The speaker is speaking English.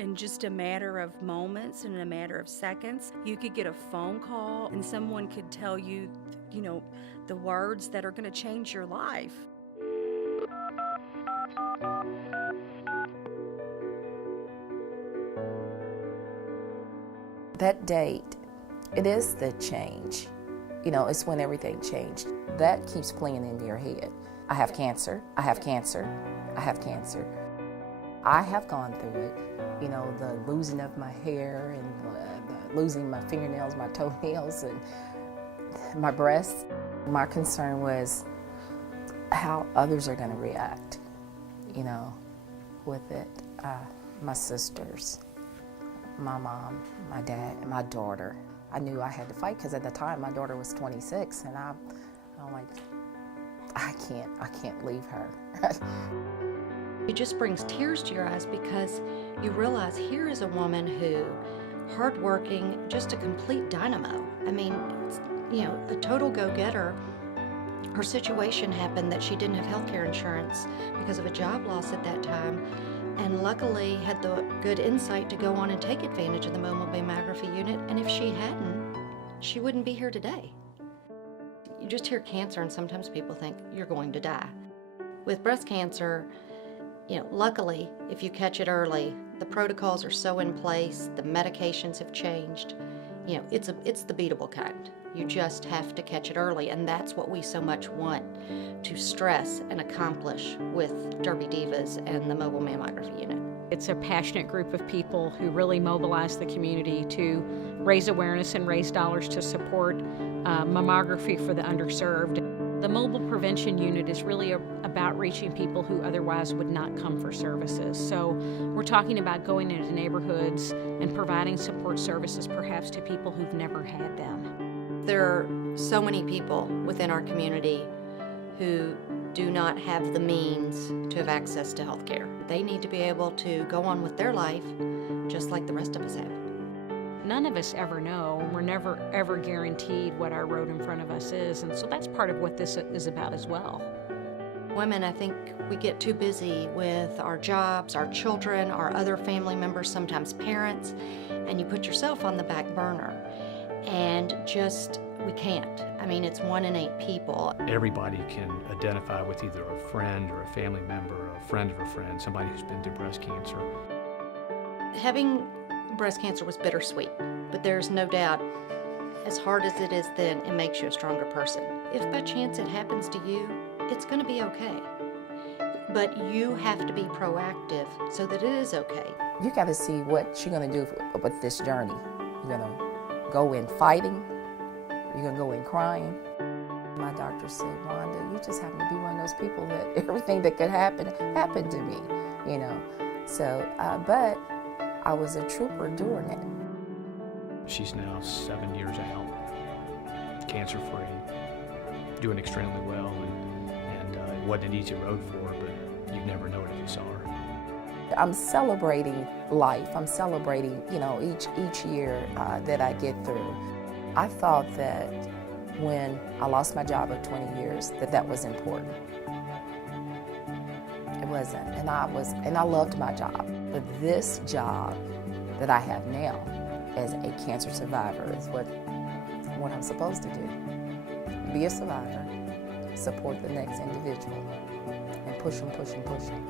in just a matter of moments, in a matter of seconds, you could get a phone call and someone could tell you, the words that are going to change your life. That date, it is the change. It's when everything changed. That keeps playing in your head. I have cancer, I have cancer, I have cancer. I have gone through it, the losing of my hair and the losing my fingernails, my toenails, and my breasts. My concern was how others are going to react, with it. My sisters, my mom, my dad, and my daughter. I knew I had to fight because at the time my daughter was 26, and I'm like, I can't leave her. It just brings tears to your eyes because you realize here is a woman who, hardworking, just a complete dynamo. I mean, a total go-getter. Her situation happened that she didn't have health care insurance because of a job loss at that time, and luckily had the good insight to go on and take advantage of the mobile mammography unit, and if she hadn't, she wouldn't be here today. You just hear cancer and sometimes people think you're going to die. With breast cancer, luckily, if you catch it early, the protocols are so in place, the medications have changed. It's the beatable kind. You just have to catch it early, and that's what we so much want to stress and accomplish with Derby Divas and the mobile mammography unit. It's a passionate group of people who really mobilize the community to raise awareness and raise dollars to support mammography for the underserved. The mobile prevention unit is really about reaching people who otherwise would not come for services. So we're talking about going into neighborhoods and providing support services perhaps to people who've never had them. There are so many people within our community who do not have the means to have access to health care. They need to be able to go on with their life just like the rest of us have. None of us ever know. We're never, ever guaranteed what our road in front of us is, and so that's part of what this is about as well. Women, I think we get too busy with our jobs, our children, our other family members, sometimes parents, and you put yourself on the back burner, and we can't. I mean, it's 1 in 8 people. Everybody can identify with either a friend or a family member, or a friend of a friend, somebody who's been through breast cancer. Having breast cancer was bittersweet, but there's no doubt, as hard as it is then, it makes you a stronger person. If by chance it happens to you, it's going to be okay. But you have to be proactive so that it is okay. You got to see what you're going to do with this journey. You're going to go in fighting, you're going to go in crying. My doctor said, Wanda, you just happen to be one of those people that everything that could happen, happened to me, So, but I was a trooper during it. She's now 7 years out, cancer-free, doing extremely well, and it wasn't an easy road for her, but you'd never know it if you saw her. I'm celebrating life. I'm celebrating, each year that I get through. I thought that when I lost my job of 20 years, that was important. It wasn't, and I loved my job. But this job that I have now as a cancer survivor is what I'm supposed to do. Be a survivor, support the next individual, and push them, push them, push them.